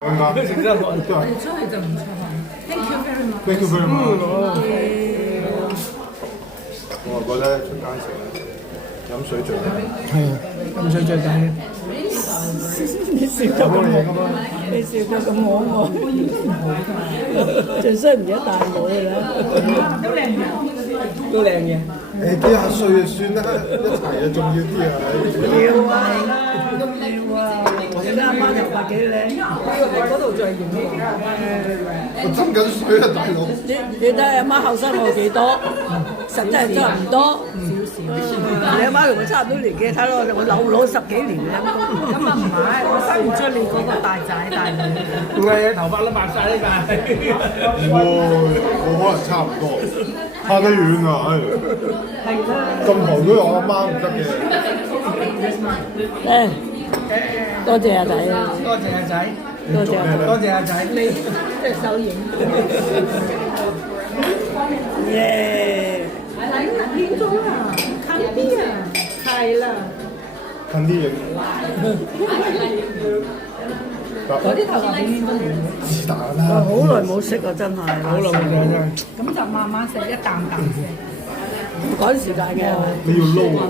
食得落。出去就唔錯。Thank you very much。 Thank you very much。我覺得出街食飲水最抵。係啊，飲水最抵。你笑得咁我，你笑得咁我，最衰唔一大帽嘅啦。都靚嘅，都靚嘅。誒幾廿歲就算啦，一齊啊重要啲啊！要啊，都要啊！你啱啱又話幾靚，你嗰度再影。我斟緊水啊，大佬！你睇阿媽後生我幾多，實際係差唔多。你阿媽同我差唔多年紀，睇落我老10幾年啦。咁啊唔係，我生唔出你嗰個大仔大女。唔係啊，頭髮都白晒呢㗎。我可能差唔多，差得遠啊！係啦。咁頭都有我阿媽唔得嘅。多謝阿仔啊！多謝阿仔，多謝多謝阿仔，你隻手影。耶！係啦，影咗啦，近啲啊，係啦。近啲影。嗰啲頭髮點影都影。是但啦。好耐冇食啊，真係好耐冇食真係。咁就慢慢食，一啖啖食。趕時間嘅。你要撈啊！